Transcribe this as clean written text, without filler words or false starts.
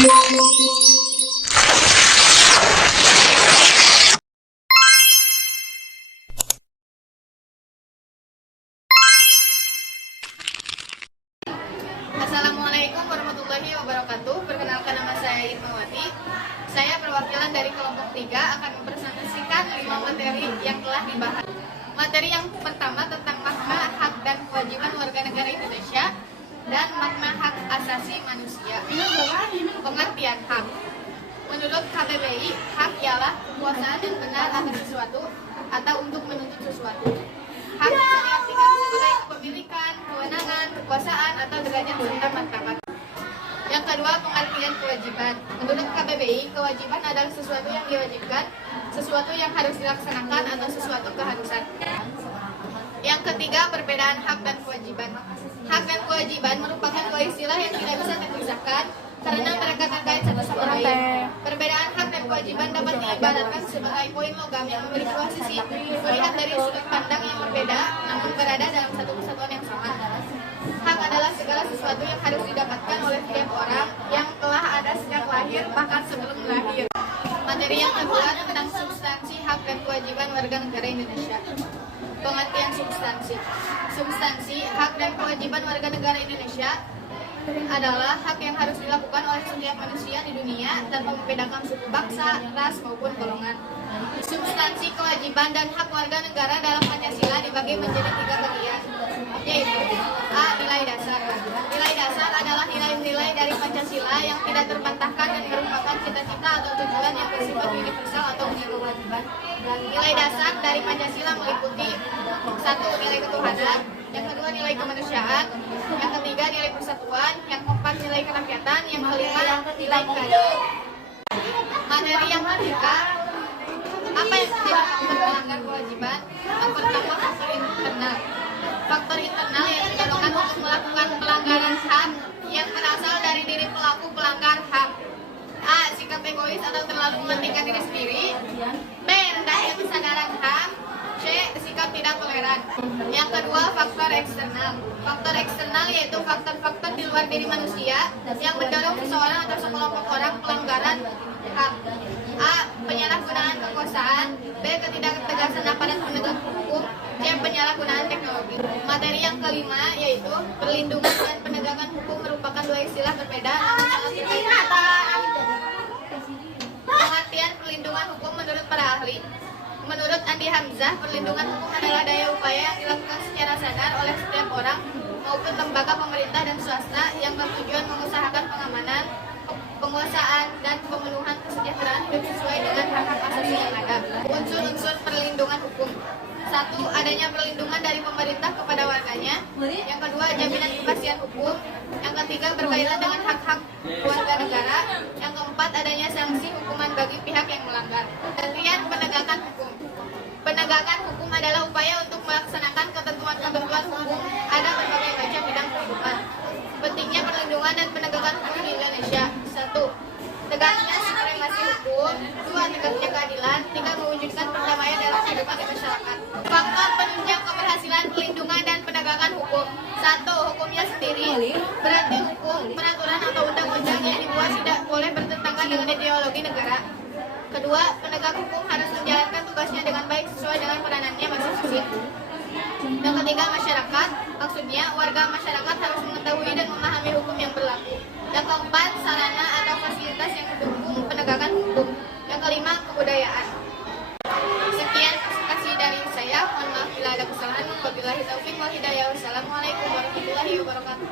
Assalamualaikum warahmatullahi wabarakatuh. Perkenalkan, nama saya Irmawati. Saya perwakilan dari kelompok 3 akan mempresentasikan 5 materi yang telah dibahas. Materi yang pertama tentang makna hak dan kewajiban warga negara Indonesia dan makna hak asasi manusia. Pengertian hak. Menurut KBBI, hak ialah kekuasaan yang benar atas sesuatu atau untuk menuntut sesuatu. Hak bisa diartikan sebagai kepemilikan, kewenangan, kekuasaan, atau derajat serta martabat. Yang kedua, pengertian kewajiban. Menurut KBBI, kewajiban adalah sesuatu yang diwajibkan, sesuatu yang harus dilaksanakan, atau sesuatu keharusan. Yang ketiga, perbedaan hak dan kewajiban. Hak dan kewajiban merupakan dua istilah yang tidak bisa terpisahkan karena mereka terkait satu sama lain. Perbedaan hak dan kewajiban dapat diibaratkan sebagai koin logam yang memiliki dua sisi, melihat dari sudut pandang yang berbeda, namun berada dalam satu kesatuan yang sama. Hak adalah segala sesuatu yang harus didapatkan oleh setiap orang yang telah ada sejak lahir, bahkan sebelum lahir. Materi yang kedua tentang substansi hak dan kewajiban warga negara Indonesia. Pengertian substansi. Substansi hak dan kewajiban warga negara Indonesia adalah hak yang harus dilakukan oleh setiap manusia di dunia tanpa membedakan suku, bangsa, ras maupun golongan. Substansi kewajiban dan hak warga negara dalam Pancasila dibagi menjadi 3 bagian, yaitu A. Nilai dasar. Nilai dasar adalah nilai-nilai dari Pancasila yang tidak terbantahkan dan merupakan cita-cita atau tujuan yang bersifat universal atau kewajiban. Nilai dasar dari Pancasila meliputi 1. Nilai ketuhanan, yang kedua nilai kemanusiaan, yang ketiga nilai persatuan, yang keempat nilai kerakyatan, yang kelima nilai keadilan. Materi yang ketiga, apa yang tidak melanggar kewajiban? Yang pertama, faktor internal. Faktor internal yang didorongkan untuk melakukan pelanggaran HAM yang berasal dari diri pelaku pelanggar HAM. A. Sikap egois atau terlalu mementingkan diri sendiri. B. Rendahnya kesadaran HAM. C. Sikap tidak toleran. Yang kedua, faktor eksternal. Faktor eksternal yaitu faktor-faktor di luar diri manusia yang mendorong seseorang atau sekelompok orang pelanggaran HAM. A. Penyalahgunaan kekuasaan. B. Ketidaktegasan aparat penegak hukum. C. Penyalahgunaan teknologi. Materi yang kelima yaitu perlindungan dan penegakan hukum merupakan dua istilah berbeda namun sangat terkait. Pengertian perlindungan hukum menurut para ahli. Menurut Andi Hamzah, perlindungan hukum adalah daya upaya yang dilakukan secara sadar oleh setiap orang maupun lembaga pemerintah dan swasta yang bertujuan mengusahakan pengamanan, penguasaan, dan pemenuhan kesejahteraan hidup sesuai dengan hak-hak asasi yang ada. Unsur-unsur perlindungan hukum. 1. Adanya perlindungan dari pemerintah kepada warganya. Yang kedua, jaminan kepastian hukum. Yang ketiga, berkaitan dengan hak-hak warga negara. Yang keempat, adanya sanksi hukuman bagi pihak yang melanggar. Pengertian penegakan hukum. Penegakan hukum adalah upaya untuk melaksanakan ketentuan-ketentuan hukum ada berbagai macam bidang kehidupan. Pentingnya perlindungan dan penegakan hukum di Indonesia. 1. Tegaknya supremasi hukum. 2. Tegaknya keadilan. 3. Mewujudkan perdamaian dalam kehidupan masyarakat. Faktor penunjang keberhasilan perlindungan dan penegakan hukum. 1. Hukumnya sendiri. Berarti hukum, peraturan atau undang-undang yang dibuat tidak boleh bertentangan dengan ideologi negara. Kedua, penegak hukum harus menjalankan tugasnya dengan baik sesuai dengan peranannya masing-masing. Yang ketiga, masyarakat. Maksudnya, warga masyarakat harus mengetahui dan memahami hukum yang berlaku. Yang keempat, sarana atau fasilitas yang mendukung penegakan hukum. Yang kelima, kebudayaan. Sekian presentasi dari saya. Mohon maaf bila ada kesalahan. Wabillahi taufiq wal hidayah. Wassalamualaikum warahmatullahi wabarakatuh.